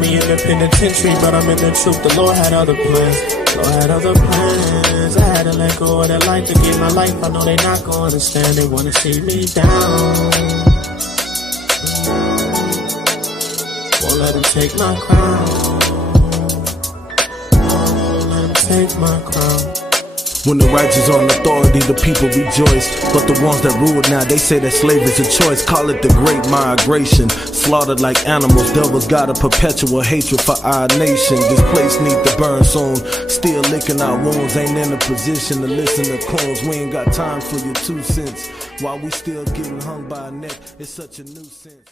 me in the penitentiary, but I'm in the truth. The Lord had other plans. Lord had other plans. I had to let go of that life to get my life. I know they not gonna understand. They wanna see me down. Won't let them take my crown. Won't let them take my crown. When the righteous on authority, the people rejoice. But the ones that rule now, they say that slave is a choice. Call it the great migration. Slaughtered like animals, devils got a perpetual hatred for our nation. This place need to burn soon. Still licking our wounds, ain't in a position to listen to coons. We ain't got time for your 2 cents. While we still getting hung by a neck, it's such a nuisance.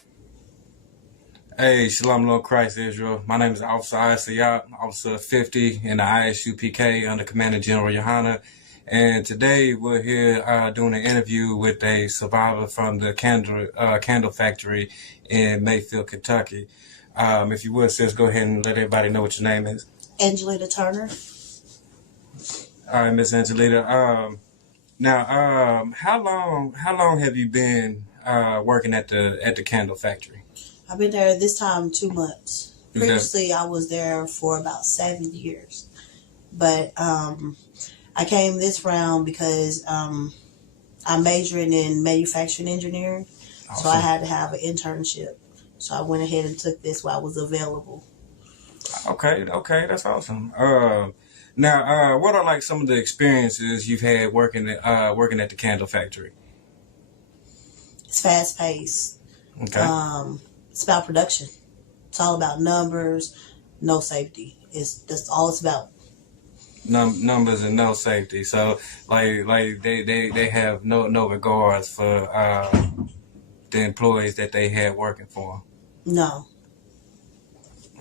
Hey, Shalom, Lord Christ, Israel. My name is Officer I.S.U.P.K, Officer 50 in the I.S.U.P.K under Commander General Yohanna. And today we're here doing an interview with a survivor from the candle factory in Mayfield, Kentucky. If you would, sis, go ahead and let everybody know what your name is. Angelita Turner. All right, Miss Angelita. Now, how long have you been working at the candle factory? I've been there this time 2 months. Previously, I was there for about 7 years. But I came this round because I'm majoring in manufacturing engineering. Awesome. So I had to have an internship. So I went ahead and took this while I was available. Okay, that's awesome. Now, what are like some of the experiences you've had working at the candle factory? It's fast paced. Okay. It's about production. It's all about numbers, no safety. That's all it's about. Numbers and no safety. So like they have no regards for the employees that they had working for them. No.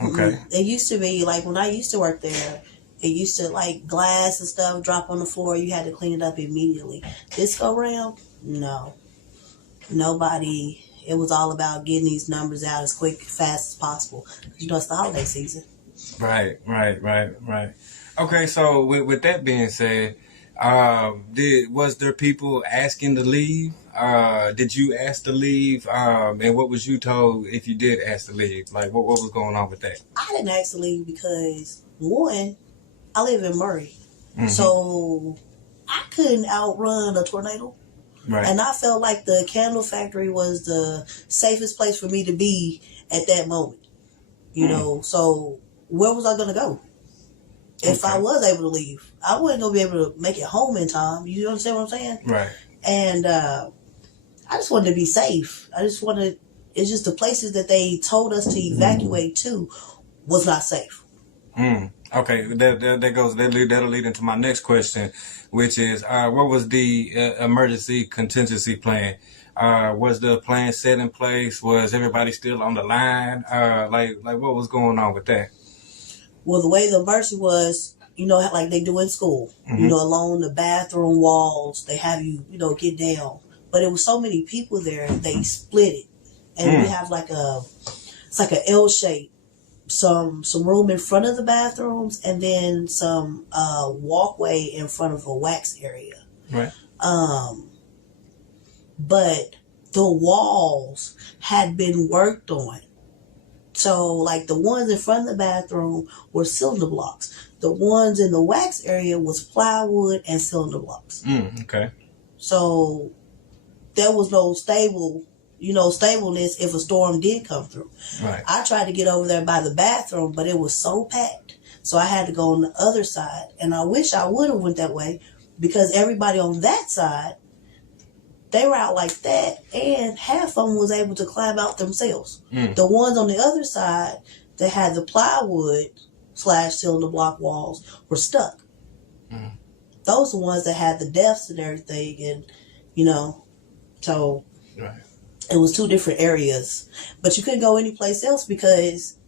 Okay. It used to be like when I used to work there, it used to like glass and stuff drop on the floor. You had to clean it up immediately. This go round, no. Nobody. It was all about getting these numbers out as quick, fast as possible. You know, it's the holiday season. Right. Okay, so with that being said, was there people asking to leave? Did you ask to leave? And what was you told if you did ask to leave? Like, what was going on with that? I didn't ask to leave because, one, I live in Murray. Mm-hmm. So I couldn't outrun a tornado. Right. And I felt like the candle factory was the safest place for me to be at that moment. You know, so where was I going to go? If I was able to leave, I wasn't going to be able to make it home in time. You understand what I'm saying? Right. And I just wanted to be safe. It's just the places that they told us to evacuate to was not safe. Okay, that'll lead into my next question, which is, what was the emergency contingency plan? Was the plan set in place? Was everybody still on the line? Like what was going on with that? Well, the way the emergency was, you know, like they do in school, mm-hmm. you know, along the bathroom walls, they have you, you know, get down. But it was so many people there, they split it, and we have it's like an L shape. Some room in front of the bathrooms, and then some walkway in front of a wax area. Right. But the walls had been worked on. So, like, the ones in front of the bathroom were cylinder blocks. The ones in the wax area was plywood and cylinder blocks. Okay. So, there was no stableness if a storm did come through. Right. I tried to get over there by the bathroom, but it was so packed. So I had to go on the other side. And I wish I would have went that way because everybody on that side, they were out like that, and half of them was able to climb out themselves. The ones on the other side that had the plywood / cylinder block walls were stuck. Those are the ones that had the deaths and everything, and, you know, so... Right. It was 2 different areas, but you couldn't go anyplace else because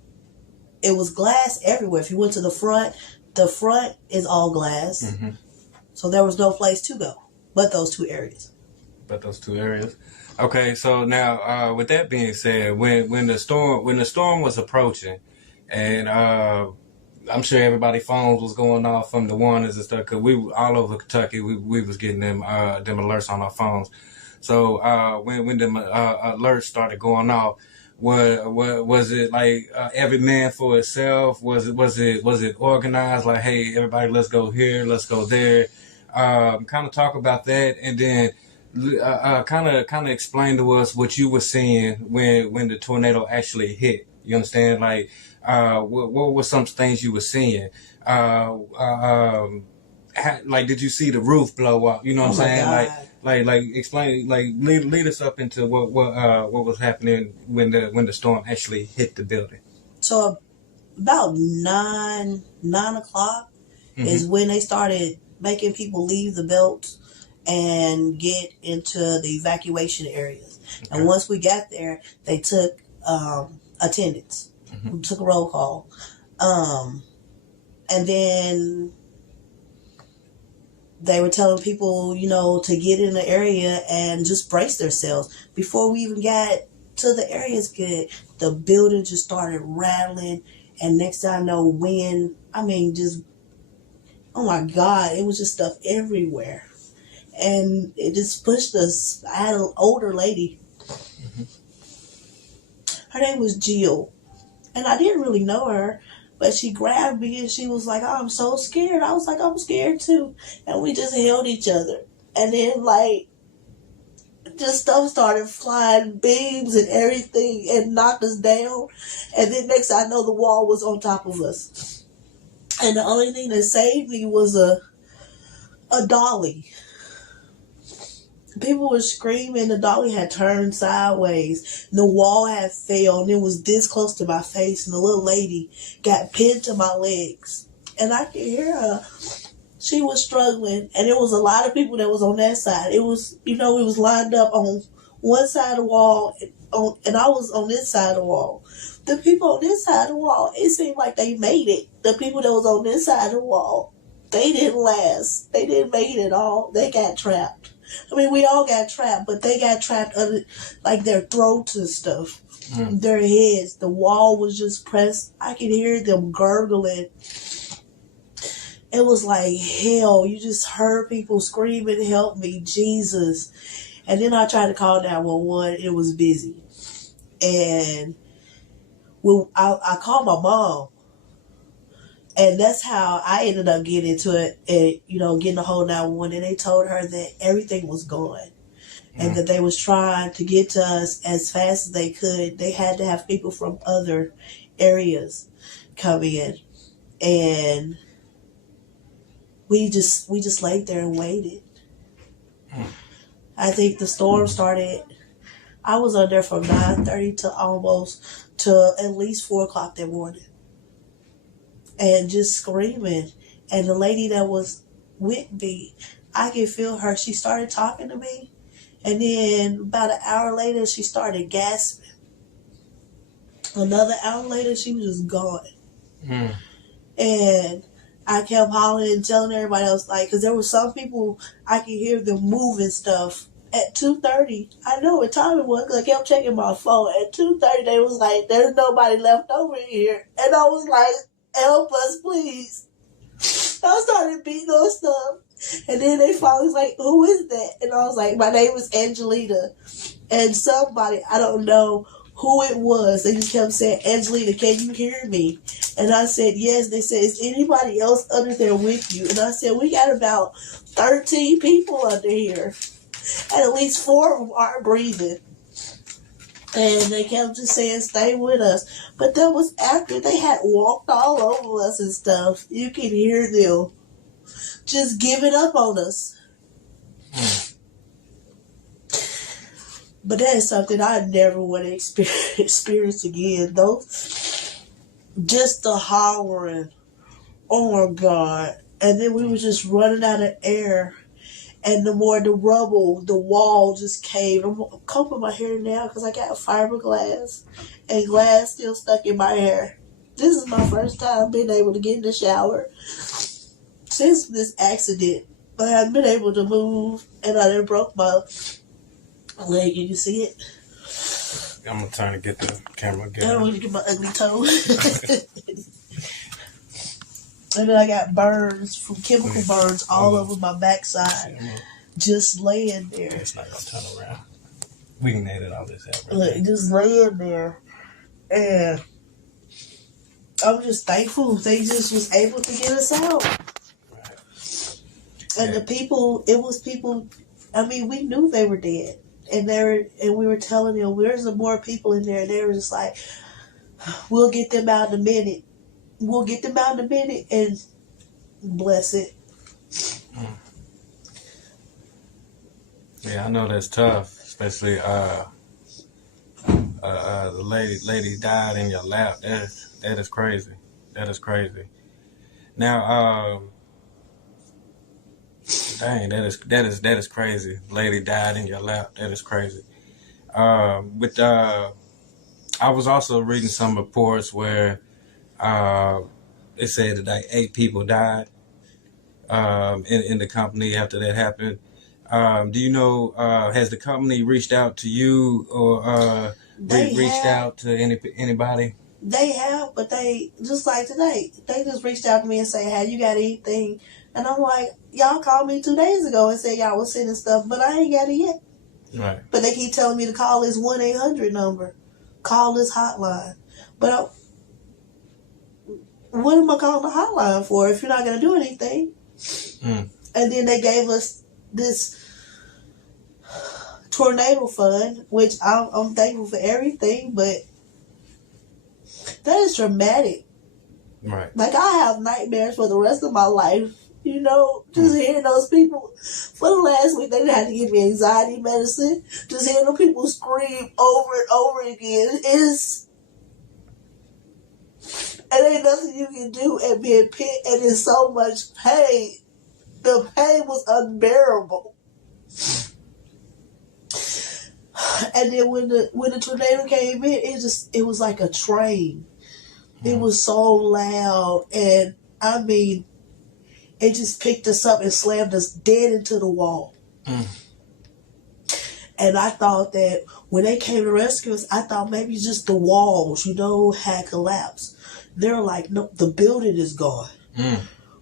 it was glass everywhere. If you went to the front is all glass. Mm-hmm. So there was no place to go but those 2 areas. Okay, so now with that being said, when the storm was approaching, and I'm sure everybody's phones was going off from the warnings and stuff, because we all over Kentucky, we was getting them alerts on our phones. So when the alerts started going off, was it like every man for itself? Was it organized? Like, hey, everybody, let's go here, let's go there. Kind of talk about that, and then kind of explain to us what you were seeing when the tornado actually hit. You understand? Like, what were some things you were seeing? Like, did you see the roof blow up? You know what I'm saying? God. Like explain, like lead us up into what was happening when the storm actually hit the building. So about 9 o'clock is when they started making people leave the belts and get into the evacuation areas. Okay. And once we got there, they took attendance. We took a roll call. And then they were telling people, you know, to get in the area and just brace themselves. Before we even got to the areas good, the building just started rattling. And next thing I know, wind, I mean, just, oh my God, it was just stuff everywhere. And it just pushed us. I had an older lady. Her name was Jill. And I didn't really know her. But she grabbed me and she was like, oh, I'm so scared. I was like, I'm scared too. And we just held each other. And then, like, just stuff started flying, beams and everything, and knocked us down. And then next I know, the wall was on top of us. And the only thing that saved me was a dolly. People were screaming. The dolly had turned sideways. The wall had fell, and it was this close to my face. And the little lady got pinned to my legs, and I could hear her. She was struggling, and there was a lot of people that was on that side. It was, you know, it was lined up on one side of the wall, and I was on this side of the wall. The people on this side of the wall, it seemed like they made it. The people that was on this side of the wall, they didn't last. They didn't make it at all. They got trapped. I mean, we all got trapped, but they got trapped under, like, their throats and stuff, their heads. The wall was just pressed. I could hear them gurgling. It was like hell. You just heard people screaming, help me, Jesus. And then I tried to call 911. It was busy. And I called my mom. And that's how I ended up getting into it, and, you know, getting a hold of 911. And they told her that everything was gone, and that they was trying to get to us as fast as they could. They had to have people from other areas come in, and we just laid there and waited. I think the storm started. I was under there from 9:30 to at least 4 o'clock that morning. And just screaming. And the lady that was with me, I could feel her. She started talking to me. And then about an hour later, she started gasping. Another hour later, she was just gone. And I kept hollering and telling everybody else, like, because there were some people, I could hear them moving stuff. At 2:30, I know what time it was because I kept checking my phone. At 2:30, they was like, there's nobody left over here. And I was like, help us, please. I started beating on stuff. And then they finally was like, who is that? And I was like, my name is Angelita. And somebody, I don't know who it was, they just kept saying, Angelita, can you hear me? And I said, yes. They said, is anybody else under there with you? And I said, we got about 13 people under here. And at least 4 of them aren't breathing. And they kept just saying, stay with us. But that was after they had walked all over us and stuff. You could hear them just giving up on us. But that is something I never want to experience again, though. Just the hollering. Oh, my God. And then we were just running out of air. And the more the rubble, the wall just caved. I'm combing my hair now because I got fiberglass and glass still stuck in my hair. This is my first time being able to get in the shower since this accident. I haven't been able to move, and I done broke my leg. You can see it. I'm trying to get the camera again. I don't want to get my ugly toe. And then I got burns from chemical burns all over my backside, just laying there. It's not gonna turn around. We can edit all this out. Right Look, just laying there. And I'm just thankful they just was able to get us out. And the people, it was people, I mean, we knew they were dead. And we were telling them, there's more people in there. And they were just like, we'll get them out in a minute. We'll get them out in a minute, and bless it. Yeah, I know that's tough, especially the lady died in your lap. That is crazy. That is crazy. Now, dang, that is crazy. Lady died in your lap. That is crazy. I was also reading some reports where it said that like 8 people died in the company after that happened. Do you know, has the company reached out to you or reached out to anybody? They have, but they, just like today, they just reached out to me and say, "Hey, you got anything?" And I'm like, y'all called me 2 days ago and said y'all was sending stuff, but I ain't got it yet. Right. But they keep telling me to call this 1-800 number. Call this hotline. But what am I calling the hotline for if you're not going to do anything? And then they gave us this tornado fund, which I'm thankful for everything, but that is traumatic. Right. Like, I have nightmares for the rest of my life. You know, just hearing those people. For the last week, they didn't have to give me anxiety medicine. Just hearing them people scream over and over again. And ain't nothing you can do and be in pain, and there's so much pain. The pain was unbearable. And then when the tornado came in, it was like a train. It was so loud, and I mean, it just picked us up and slammed us dead into the wall. And I thought that when they came to rescue us, I thought maybe just the walls, had collapsed. They're like, no, the building is gone.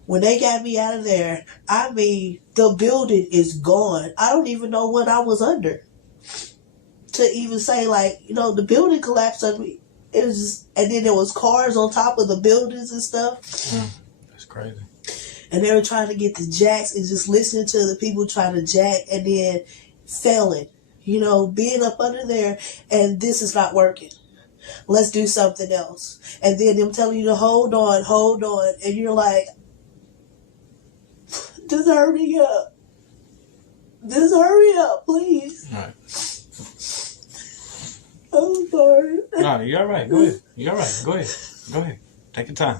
When they got me out of there, I mean, the building is gone. I don't even know what I was under to even say, like, the building collapsed under me. It was just, and then there was cars on top of the buildings and stuff. That's crazy. And they were trying to get the jacks and just listening to the people trying to jack and then failing. Being up under there, and this is not working. Let's do something else. And then them telling you to hold on. And you're like, just hurry up. Just hurry up, please. All right. I'm sorry. No, you're all right. Go ahead. You're all right. Go ahead. Take your time.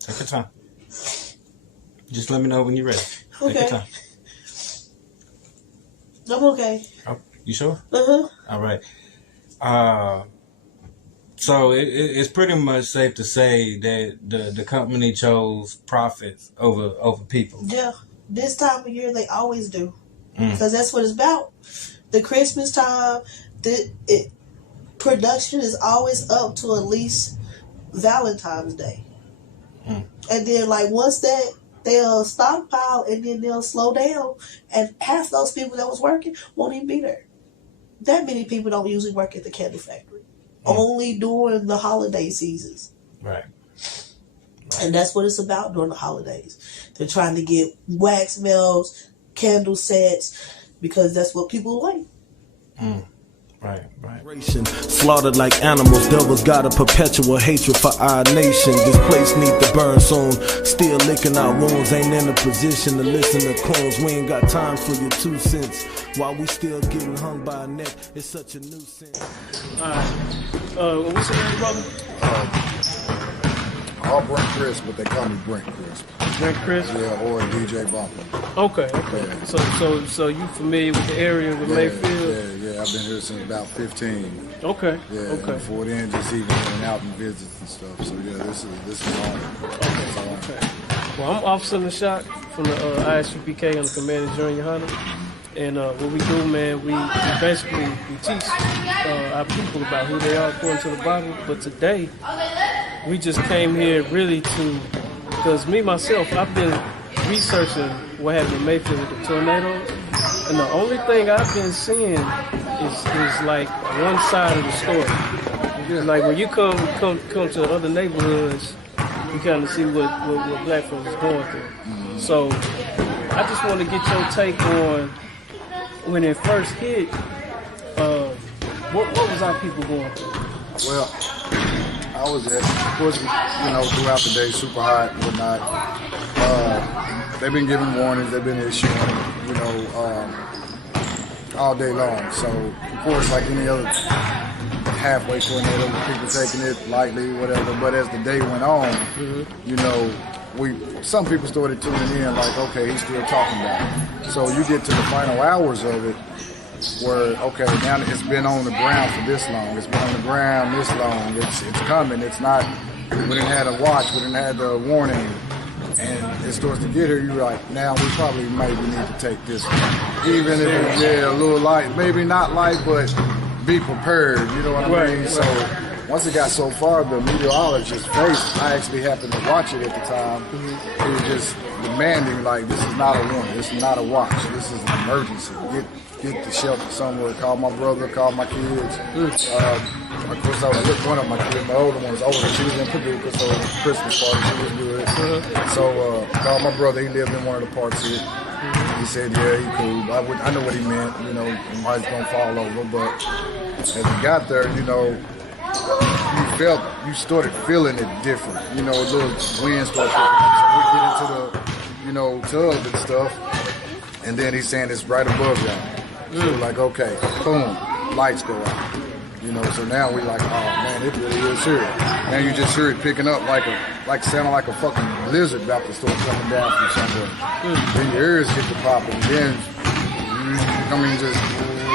Take your time. Just let me know when you're ready. Okay. Take your time. I'm okay. Oh, you sure? Uh-huh. All right. So it's pretty much safe to say that the company chose profits over people. Yeah. This time of year, they always do. Because that's what it's about. The Christmas time, production is always up to at least Valentine's Day. And then, like, once that, they'll stockpile and then they'll slow down. And half those people that was working won't even be there. That many people don't usually work at the candy factory. Only during the holiday seasons. Right. And that's what it's about during the holidays. They're trying to get wax melts, candle sets, because that's what people like. Right. Slaughtered like animals, devils got a perpetual hatred for our nation. This place need to burn soon. Still licking our wounds, ain't in a position to listen to clones. We ain't got time for your 2 cents. While we still getting hung by a neck, it's such a nuisance. What's your name, brother? I'll Brent Chris, but they call me Brent Chris. Brent Chris? Yeah, or DJ Bopper. Okay. Yeah. So you familiar with the area with Mayfield? Yeah. I've been here since about 15. Okay. Yeah. Okay. Before then, just even in and out and visits and stuff. So yeah, this is home. Okay. Well, I'm Officer Nashak from the I.S.U.P.K. under Command of GEN.YAHANNA. And what we do, man, we basically teach our people about who they are according to the Bible. But today, we just came here really because me, myself, I've been researching what happened in Mayfield with the tornadoes. And the only thing I've been seeing is like one side of the story. Like when you come to other neighborhoods, you kind of see what black folks is going through. So I just want to get your take on when it first hit. What was our people going through? Well, I was at, of course, throughout the day, super hot and whatnot. They've been giving warnings, they've been issuing, all day long. So, of course, like any other halfway tornado, people taking it lightly, whatever. But as the day went on, some people started tuning in like, okay, he's still talking about it. So you get to the final hours of it where, okay, now it's been on the ground for this long. It's been on the ground this long. It's coming. It's not, we didn't have a watch. We didn't have the warning. And it starts to get here, you're like, now we probably maybe need to take this one. Even if it's, a little light, maybe not light, but be prepared, you know what I mean? So once it got so far, the meteorologist's face, I actually happened to watch it at the time. He was just demanding, like, this is not a warning, this is not a watch, this is an emergency. Get the shelter somewhere, call my brother, call my kids. Of course, I was with one of my kids, my older one was older, she was in Paducah, so it was a Christmas party, she was good. So called my brother, he lived in one of the parts here. He said, yeah, he cool. I know what he meant, he might going to fall over, but as he got there, you started feeling it different. A little wind started picking up, so we get into the, tub and stuff, and then he's saying it's right above y'all. So we're like, okay, boom, lights go out. So now we like, oh man, it really is here. Now you just hear it picking up sounding like a fucking blizzard about to start coming down from somewhere. Then your ears get to popping. Then, just.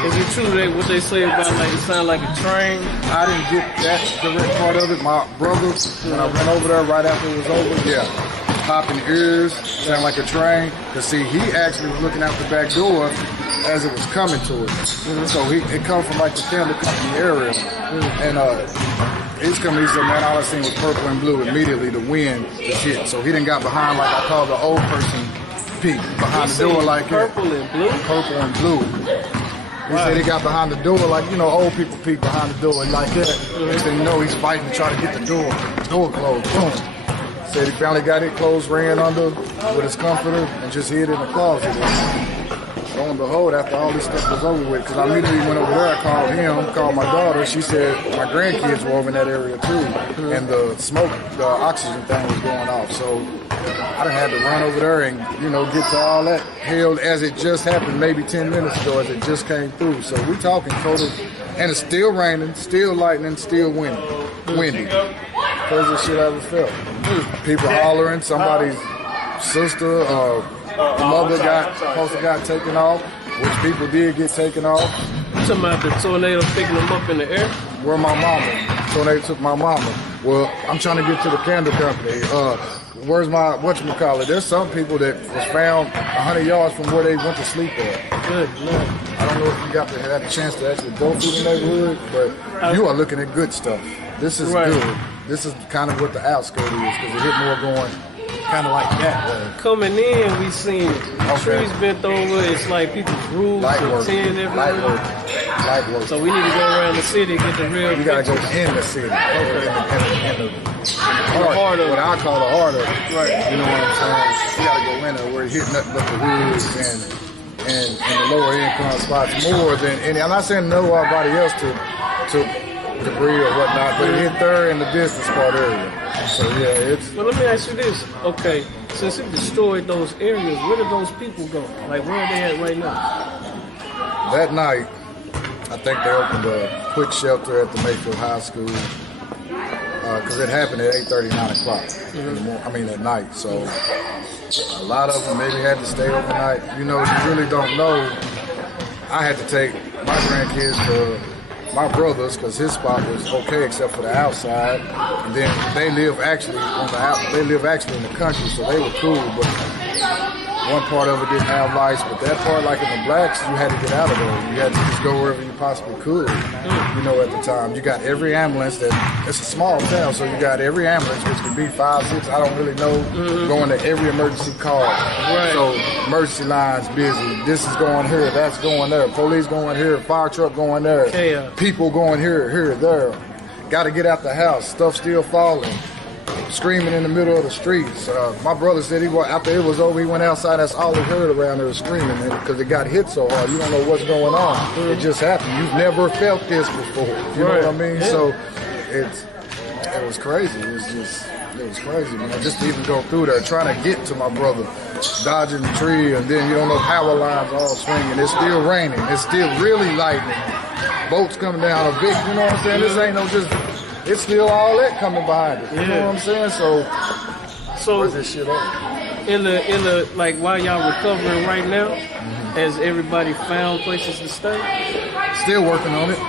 Is it true what they say about it sound like a train? I didn't get that direct part of it. My brother, when I went over there right after it was over, popping ears, sound like a train. Cause see, he actually was looking out the back door as it was coming to us. So it come from like the family company area. And he's coming, he said, man, all I seen was purple and blue. Immediately the wind just hit. So he done got behind, like I call the old person peek, behind the door like purple and blue? Purple and blue. He said he got behind the door, like, old people peek behind the door like that. Next thing you know, he's fighting to try to get the door closed. Boom. Said he finally got it closed, ran under with his comforter, and just hid in the closet. Lo and behold, after all this stuff was over with, because I immediately went over there, I called my daughter. She said my grandkids were over in that area too, and the smoke, the oxygen thing was going off. So I done had to run over there and, get to all that hell as it just happened maybe 10 minutes ago as it just came through. So we talking total, and it's still raining, still lightning, still windy. Craziest shit I ever felt. People hollering, somebody's sister, mother got taken off, which people did get taken off. You talking about the tornado picking them up in the air? Where my mama? Tornado took my mama. Well, I'm trying to get to the candle company. Where's my whatchamacallit? There's some people that was found 100 yards from where they went to sleep at. Good Lord. I don't know if you had a chance to actually go through the neighborhood, but you are looking at good stuff. This is good. This is kind of what the outskirt is, because it hit more going kind of like that way. Coming in, we seen trees bent over. It's like people's roofs and tin everywhere. Light work. So we need to go around the city and get the real. You gotta go in the city. Okay. In the heart of it. What I call the heart of it. Right. You know what I'm saying? You gotta go in there where it hit nothing but the hoods and the lower income spots more than any. I'm not saying nobody else to debris or whatnot, but it hit there in the business part area. So yeah, it's. Well, let me ask you this. Okay, since it destroyed those areas, where did those people go? Like, where are they at right now? That night, I think they opened a quick shelter at the Mayfield High School because it happened at 8:30, 9 o'clock in the morning. At night. So a lot of them maybe had to stay overnight. You really don't know. I had to take my grandkids to my brothers, because his spot was okay except for the outside, and then they live actually in the country, so they were cool. But one part of it didn't have lights, but that part, like in the blacks, you had to get out of there. You had to just go wherever you possibly could. At the time, you got every ambulance it's a small town, so you got every ambulance, which could be 5, 6, I don't really know, going to every emergency call. Right. So emergency lines busy. This is going here, that's going there. Police going here, fire truck going there. Chaos. People going here, there. got to get out the house. Stuff still falling. Screaming in the middle of the streets. My brother said after it was over, he went outside. That's all he heard around there was screaming because it got hit so hard. You don't know what's going on. It just happened. You've never felt this before. You know what I mean? Yeah. So it was crazy. It was crazy, man. Just to even go through there, trying to get to my brother, dodging the tree, and then you don't know power lines all swinging. It's still raining. It's still really lightning. Boats coming down a big. You know what I'm saying? This ain't no just. It's still all that coming behind it. You know what I'm saying? So where's this shit at? In the like while y'all recovering right now, has everybody found places to stay? Still working on it.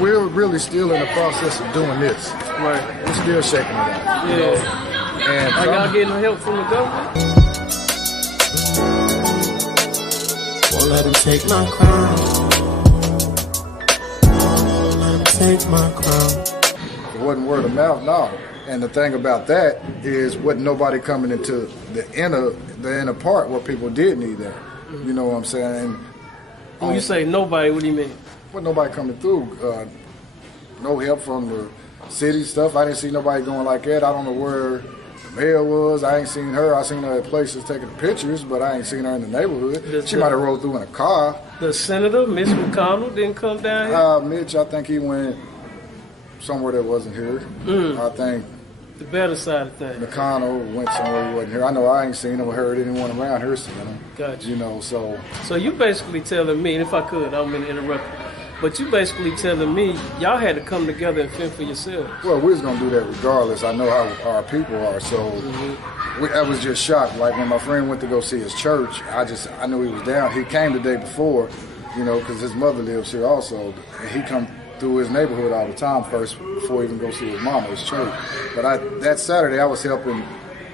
We're really still in the process of doing this. Right. We're still shaking it out. Yeah. You know? And are y'all getting help from the government? Won't let him take my crown. Won't let him take my crown. It wasn't word of mouth, no. And the thing about that is, wasn't nobody coming into the inner part where people did need that. You know what I'm saying? When you say nobody, what do you mean? Wasn't nobody coming through. No help from the city stuff. I didn't see nobody going like that. I don't know where the mayor was. I ain't seen her. I seen her at places taking pictures, but I ain't seen her in the neighborhood. She might have rolled through in a car. The senator, Mitch McConnell, didn't come down here? Mitch, I think he went somewhere that wasn't here. I think the better side of things. McConnell went somewhere he wasn't here. I know I ain't seen him or heard anyone around here seeing him. Gotcha. You know, so you basically telling me, and if I could, I don't mean to interrupt you, but you basically telling me y'all had to come together and fend for yourselves. Well, we was gonna do that regardless. I know how our people are, so I was just shocked. Like when my friend went to go see his church, I knew he was down. He came the day before, you know, because his mother lives here also. He come through his neighborhood all the time first before he even go see his mama, his church. But that Saturday I was helping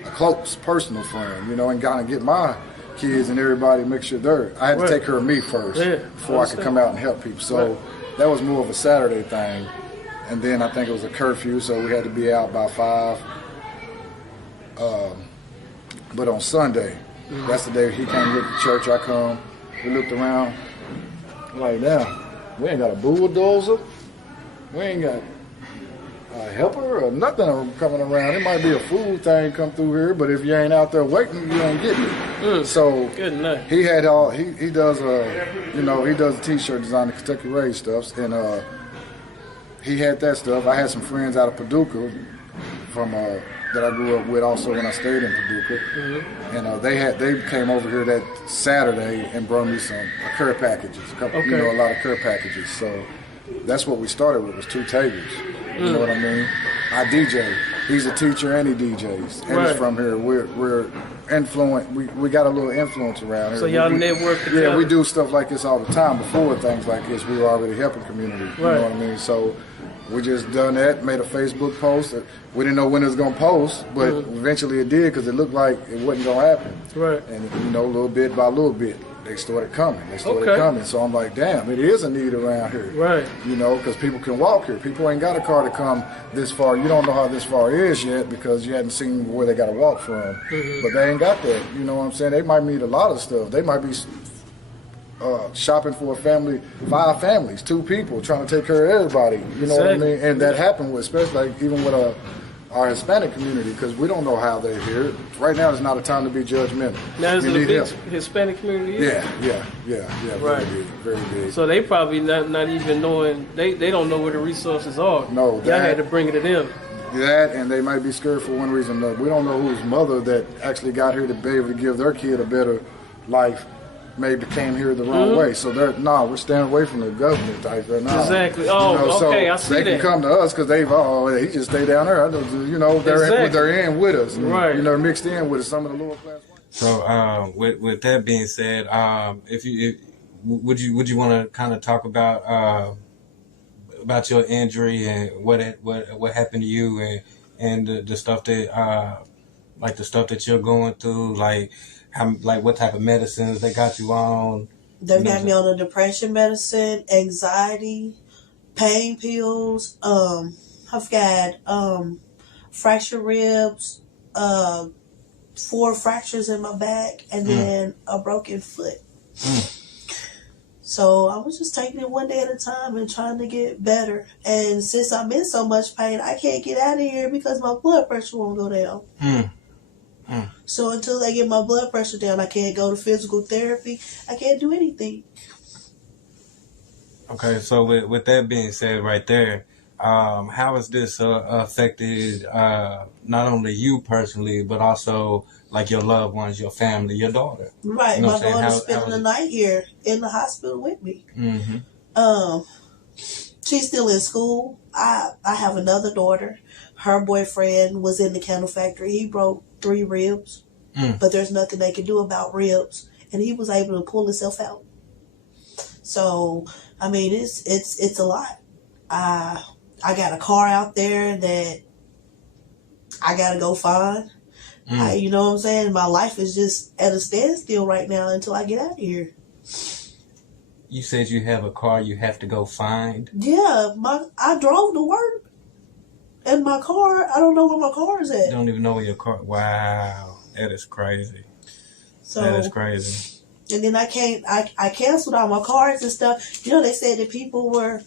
a close personal friend, you know, and kind of get my kids and everybody make sure I had to take care of me first before I could come out and help people. So that was more of a Saturday thing. And then I think it was a curfew, so we had to be out by 5. But on Sunday, that's the day he came to look at the church. I come, we looked around, like, damn, we ain't got a bulldozer. We ain't got a helper or nothing coming around. It might be a food thing come through here, but if you ain't out there waiting, you ain't getting it. So good enough. He had he does he does t-shirt design, the Kentucky Raised stuff, and he had that stuff. I had some friends out of Paducah from that I grew up with also when I stayed in Paducah, and they came over here that Saturday and brought me some care packages, a lot of care packages. So that's what we started with, was 2 tables. You know what I mean? I DJ. He's a teacher and he DJs, and he's from here. We're influent. We got a little influence around here. So y'all network together? Yeah, we do stuff like this all the time. Before things like this, we were already helping community. You know what I mean? So we just done that, made a Facebook post. We didn't know when it was going to post, but eventually it did, because it looked like it wasn't going to happen. Right. And, you know, little bit by little bit, they started coming. So I'm like, damn, it is a need around here. Right. You know, because people can walk here. People ain't got a car to come this far. You don't know how this far is yet, because you hadn't seen where they got to walk from. But they ain't got that. You know what I'm saying? They might need a lot of stuff. They might be shopping for a family, 5 families, 2 people, trying to take care of everybody. You know what I mean? And that happened with, especially like even with our Hispanic community, because we don't know how they're here. Right now is not a time to be judgmental. Now is it a big Hispanic community? Yeah, right. Very big. So they probably not even knowing, they don't know where the resources are. No, y'all had to bring it to them. That, and they might be scared for one reason or another. We don't know whose mother that actually got here to be able to give their kid a better life maybe came here the wrong way. So we're staying away from the government type right now. Exactly. Oh, you know, okay, so I see they can come to us because he just stay down there. You know, they're in with us. Right. You know, mixed in with us, some of the lower class. So with that being said, would you want to kind of talk about your injury and what happened to you and the stuff that like the stuff that you're going through, like what type of medicines they got you on? They got me on a depression medicine, anxiety, pain pills. I've got fractured ribs, 4 fractures in my back, and then a broken foot. So I was just taking it one day at a time and trying to get better. And since I'm in so much pain, I can't get out of here because my blood pressure won't go down. So until they get my blood pressure down, I can't go to physical therapy. I can't do anything. Okay, so with that being said right there, how has this affected not only you personally, but also like your loved ones, your family, your daughter? Right, You know my daughter's spending the night here in the hospital with me. She's still in school. I have another daughter. Her boyfriend was in the candle factory. He broke 3 ribs, but there's nothing they can do about ribs, and he was able to pull himself out. So, I mean, it's a lot. I got a car out there that I gotta go find. You know what I'm saying? My life is just at a standstill right now until I get out of here. You said you have a car you have to go find? Yeah, I drove to work. And my car, I don't know where my car is at. You don't even know where your car... Wow. That is crazy. So, that is crazy. And then I canceled all my cars and stuff. You know, they said that people were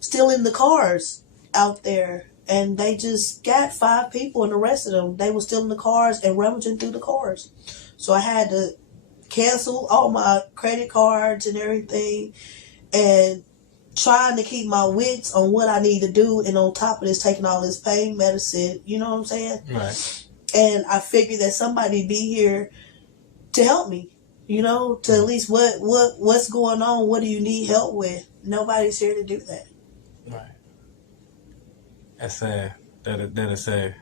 stealing the cars out there. And they just got 5 people and arrested them. They were stealing the cars and rummaging through the cars. So I had to cancel all my credit cards and everything. And trying to keep my wits on what I need to do, and on top of this, taking all this pain medicine, you know what I'm saying? Right. And I figured that somebody be here to help me, you know, to at least what's going on, what do you need help with? Nobody's here to do that. Right. That's sad. That is sad.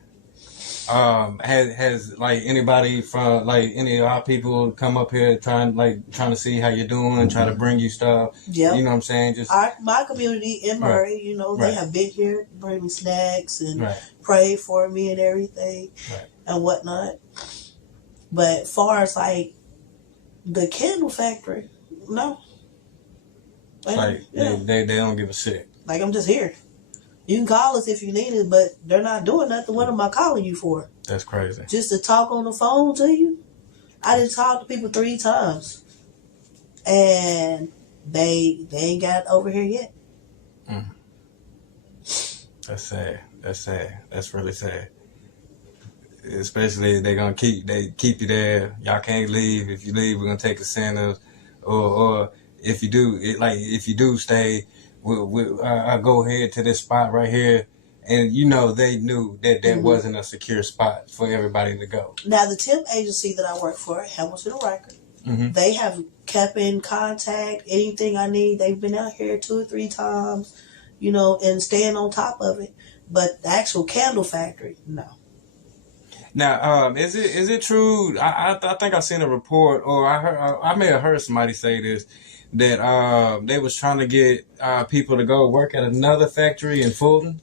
Has like anybody from like any of our people come up here trying to see how you're doing, try to bring you stuff? Yeah, you know what I'm saying. Just my community in Murray, you know, they have been here, bring me snacks and pray for me and everything and whatnot. But far as like the candle factory, no. Like they don't give a shit. Like I'm just here. You can call us if you need it, but they're not doing nothing. What am I calling you for? That's crazy. Just to talk on the phone to you? I done talked to people 3 times. And they ain't got over here yet. That's sad. That's sad. That's really sad. Especially they keep you there. Y'all can't leave. If you leave, we're gonna take incentives. Or if you do stay, I'll go ahead to this spot right here. And, you know, they knew that there wasn't a secure spot for everybody to go. Now, the temp agency that I work for, Hamilton Record, they have kept in contact. Anything I need, they've been out here 2 or 3 times, you know, and staying on top of it. But the actual candle factory, no. Now, is it true? I think I seen a report, or I may have heard somebody say this, that they was trying to get people to go work at another factory in Fulton.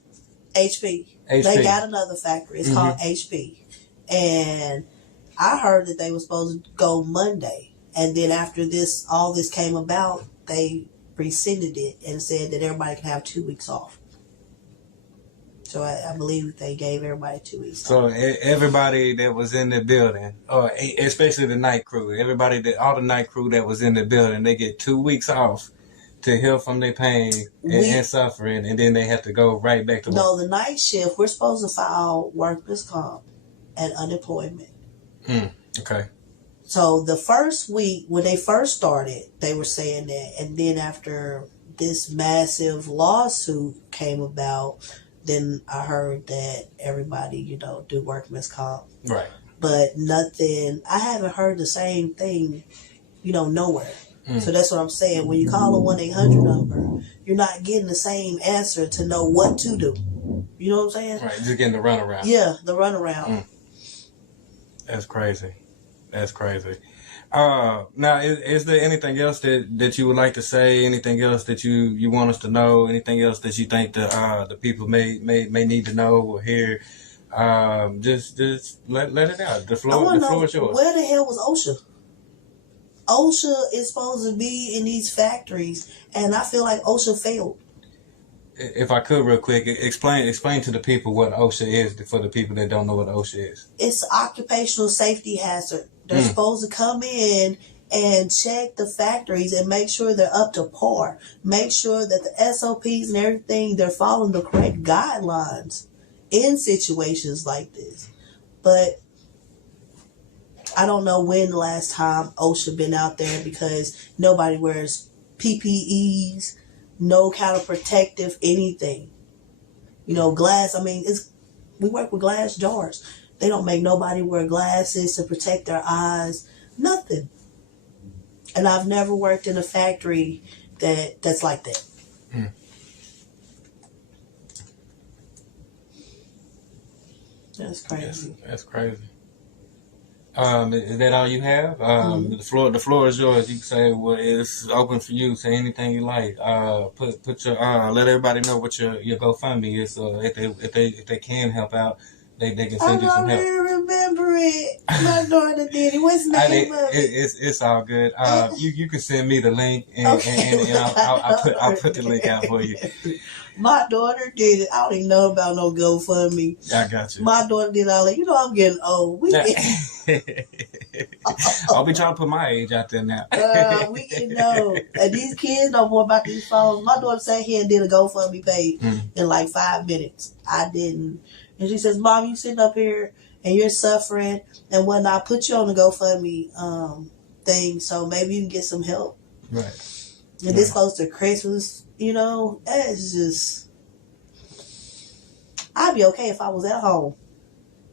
HP. They got another factory. It's called HP. And I heard that they were supposed to go Monday. And then after all this came about, they rescinded it and said that everybody can have 2 weeks off. So I believe they gave everybody 2 weeks off. So everybody that was in the building, or especially the night crew, all the night crew that was in the building, they get 2 weeks off to heal from their pain and suffering, and then they have to go right back to work. No, the night shift, we're supposed to file workers' comp and unemployment. Okay. So the first week, when they first started, they were saying that. And then after this massive lawsuit came about, then I heard that everybody, you know, do workman's comp. Right. But nothing, I haven't heard the same thing, you know, nowhere. So that's what I'm saying. When you call a 1-800 number, you're not getting the same answer to know what to do. You know what I'm saying? Right, just getting the runaround. Yeah, the runaround. That's crazy. That's crazy. Now, is there anything else that you would like to say? Anything else that you want us to know? Anything else that you think the people may need to know or hear? Just let it out. The floor is yours. Where the hell was OSHA? OSHA is supposed to be in these factories, and I feel like OSHA failed. If I could real quick, explain to the people what OSHA is, for the people that don't know what OSHA is. It's an occupational safety hazard. They're supposed to come in and check the factories and make sure they're up to par. Make sure that the SOPs and everything, they're following the correct guidelines in situations like this. But I don't know when the last time OSHA been out there, because nobody wears PPEs, no kind of protective anything. You know, glass, I mean, we work with glass jars. They don't make nobody wear glasses to protect their eyes, nothing. And I've never worked in a factory that's like that. Mm. That's crazy. That's crazy. Is that all you have? The floor is yours. You can say, well, it's open for you. Say anything you like. Put your let everybody know what your GoFundMe is. If they can help out, they can send you some help. I don't remember it. My daughter did it. What's the name of it? It's all good. You can send me the link and I'll put the link out for you. My daughter did it. I don't even know about no GoFundMe. I got you. My daughter did all that. You know, I'm getting old. I'll be trying to put my age out there now. We getting old. And these kids know more about these phones. My daughter sat here and did a GoFundMe page in like 5 minutes. I didn't. And she says, Mom, you sitting up here and you're suffering and whatnot. I put you on the GoFundMe thing, so maybe you can get some help. Right. And this close to Christmas, you know, it's just, I'd be okay if I was at home,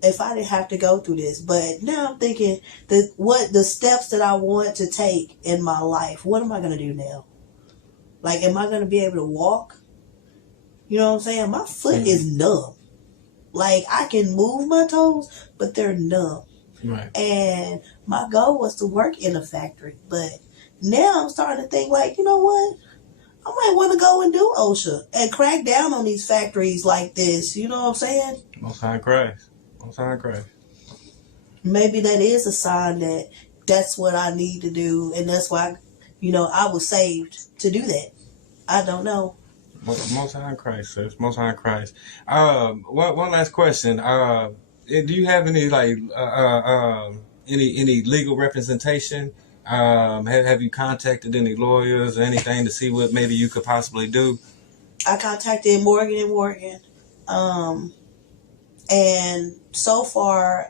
if I didn't have to go through this. But now I'm thinking that what the steps that I want to take in my life, what am I going to do now? Like, am I going to be able to walk? You know what I'm saying? My foot is numb. Like, I can move my toes, but they're numb. Right. And my goal was to work in a factory. But now I'm starting to think, like, you know what? I might want to go and do OSHA and crack down on these factories like this. You know what I'm saying? Most High Christ. Most High Christ. Maybe that is a sign that that's what I need to do. And that's why, you know, I was saved to do that. I don't know. Most High Christ, sis. Most High Christ. One last question. Do you have any any legal representation? Have you contacted any lawyers or anything to see what maybe you could possibly do? I contacted Morgan & Morgan. And so far,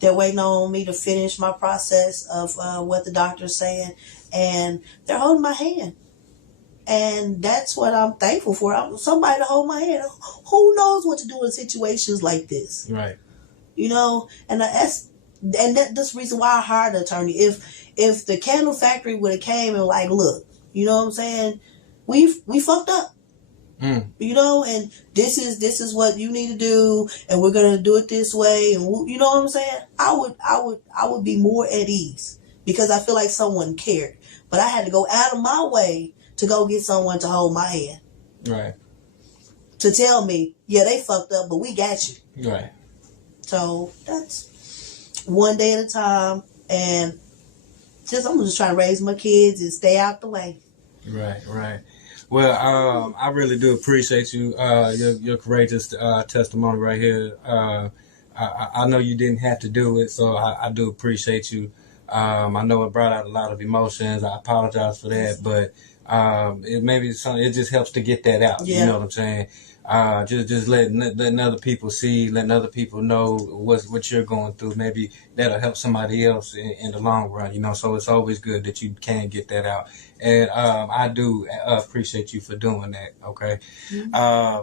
they're waiting on me to finish my process of what the doctor's saying. And they're holding my hand. And that's what I'm thankful for. Somebody to hold my hand. Who knows what to do in situations like this? Right. You know, and that's the reason why I hired an attorney. If the candle factory would have came and like, look, you know what I'm saying? We fucked up. You know, and this is what you need to do, and we're gonna do it this way, and you know what I'm saying? I would be more at ease because I feel like someone cared. But I had to go out of my way to go get someone to hold my hand. Right. To tell me, yeah, they fucked up, but we got you. Right. So that's one day at a time, and I'm just trying to raise my kids and stay out the way. Right, right. Well, I really do appreciate you, your courageous testimony right here. I know you didn't have to do it, so I do appreciate you. I know it brought out a lot of emotions. I apologize for that, but it just helps to get that out. Yeah. You know what I'm saying? Just letting other people see, letting other people know what you're going through. Maybe that'll help somebody else in the long run, you know. So it's always good that you can get that out. And I do appreciate you for doing that. Okay. Mm-hmm. I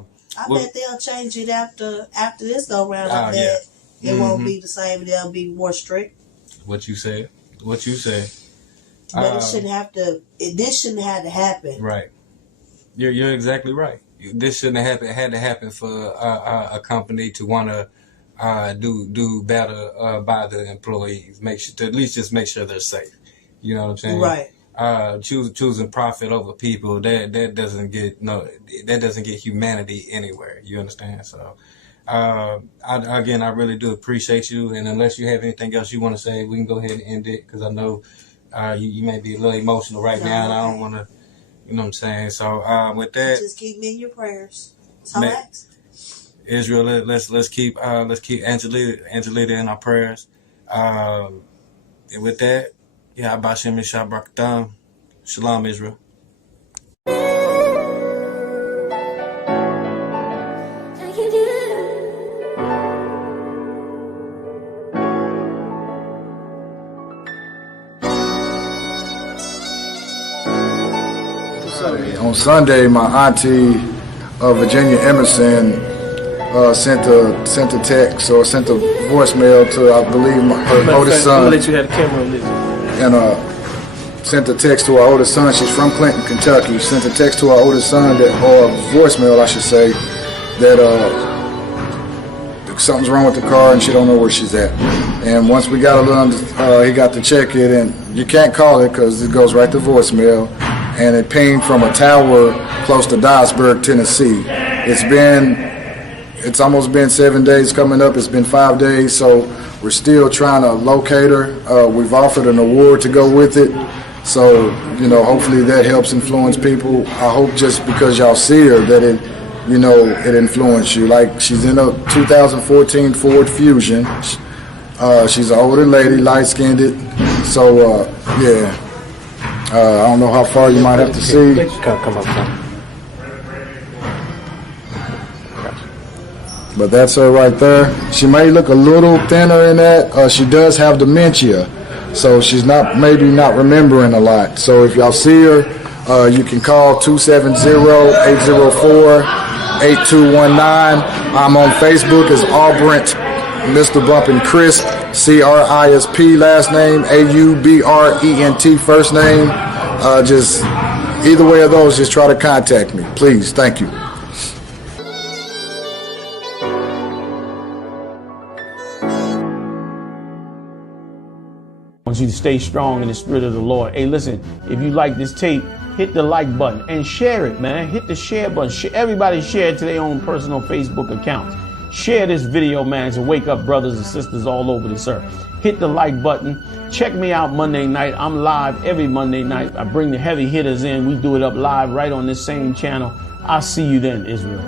bet they'll change it after this go round. I bet it won't be the same. They'll be more strict. What you said. But it shouldn't have to. This shouldn't have to happen. Right. You're exactly right. This shouldn't have happened. It had to happen for a company to want to do better by the employees. To at least just make sure they're safe. You know what I'm saying? Right. Choosing profit over people, that doesn't get humanity anywhere. You understand? So, I really do appreciate you. And unless you have anything else you want to say, we can go ahead and end it because I know you may be a little emotional right now, and I don't want to. You know what I'm saying? So with that, just keep me in your prayers. So Israel, let's keep Angelita in our prayers. And with that, I.S.U.P.K. Shalom, Israel. On Sunday, my auntie, Virginia Emerson, sent a text or sent a voicemail to, I believe, her oldest son. I'm gonna let you have the camera on this. And sent a text to her oldest son. She's from Clinton, Kentucky. Sent a text to her oldest son, or a voicemail, I should say, that something's wrong with the car and she don't know where she's at. And once we got he got to check it, and you can't call it because it goes right to voicemail. And it pinged from a tower close to Dyersburg, Tennessee. It's almost been 7 days coming up. It's been 5 days, so we're still trying to locate her. We've offered an award to go with it. So, hopefully that helps influence people. I hope just because y'all see her that it influenced you. Like, she's in a 2014 Ford Fusion. She's an older lady, light-skinned. So, yeah. I don't know how far you might have to see. But that's her right there. She may look a little thinner in that. She does have dementia, so she's maybe not remembering a lot. So if y'all see her, you can call 270-804-8219. I'm on Facebook as Albrent Mr. Bumpin' Crisp, CRISP last name, AUBRENT first name. Just either way of those, just try to contact me, please. Thank you. I want you to stay strong in the spirit of the Lord. Hey, listen, if you like this tape, hit the like button and share it, man. Hit the share button. Everybody share it to their own personal Facebook accounts. Share this video, man, to wake up brothers and sisters all over this earth. Hit the like button. Check me out Monday night. I'm live every Monday night. I bring the heavy hitters in. We do it up live right on this same channel. I'll see you then, Israel.